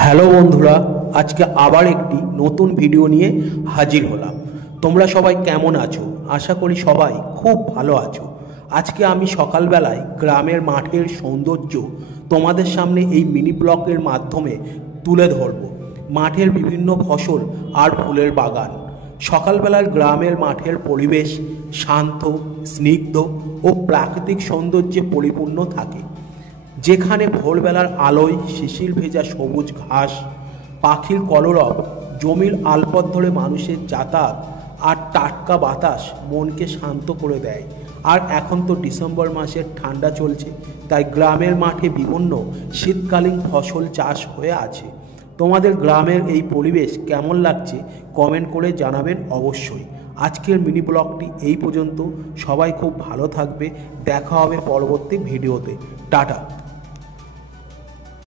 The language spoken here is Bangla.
হ্যালো বন্ধুরা, আজকে আবার একটি নতুন ভিডিও নিয়ে হাজির হলাম। তোমরা সবাই কেমন আছো? আশা করি সবাই খুব ভালো আছো। আজকে আমি সকালবেলায় গ্রামের মাঠের সৌন্দর্য তোমাদের সামনে এই মিনি ব্লগের মাধ্যমে তুলে ধরব। মাঠের বিভিন্ন ফসল আর ফুলের বাগান। সকালবেলার গ্রামের মাঠের পরিবেশ শান্ত, স্নিগ্ধ ও প্রাকৃতিক সৌন্দর্যে পরিপূর্ণ থাকে, যেখানে ভোরবেলার আলোয় শিশির ভেজা সবুজ ঘাস, পাখির কলরব, জমির আলপথ ধরে মানুষের যাতায়াত আর টাটকা বাতাস মনকে শান্ত করে দেয়। আর এখন তো ডিসেম্বর মাসের ঠান্ডা চলছে, তাই গ্রামের মাঠে বিভিন্ন শীতকালীন ফসল চাষ হয়ে আছে। তোমাদের গ্রামের এই পরিবেশ কেমন লাগছে কমেন্ট করে জানাবেন অবশ্যই। আজকের মিনি ব্লগটি এই পর্যন্ত। সবাই খুব ভালো থাকবে। দেখা হবে পরবর্তী ভিডিওতে। টাটা।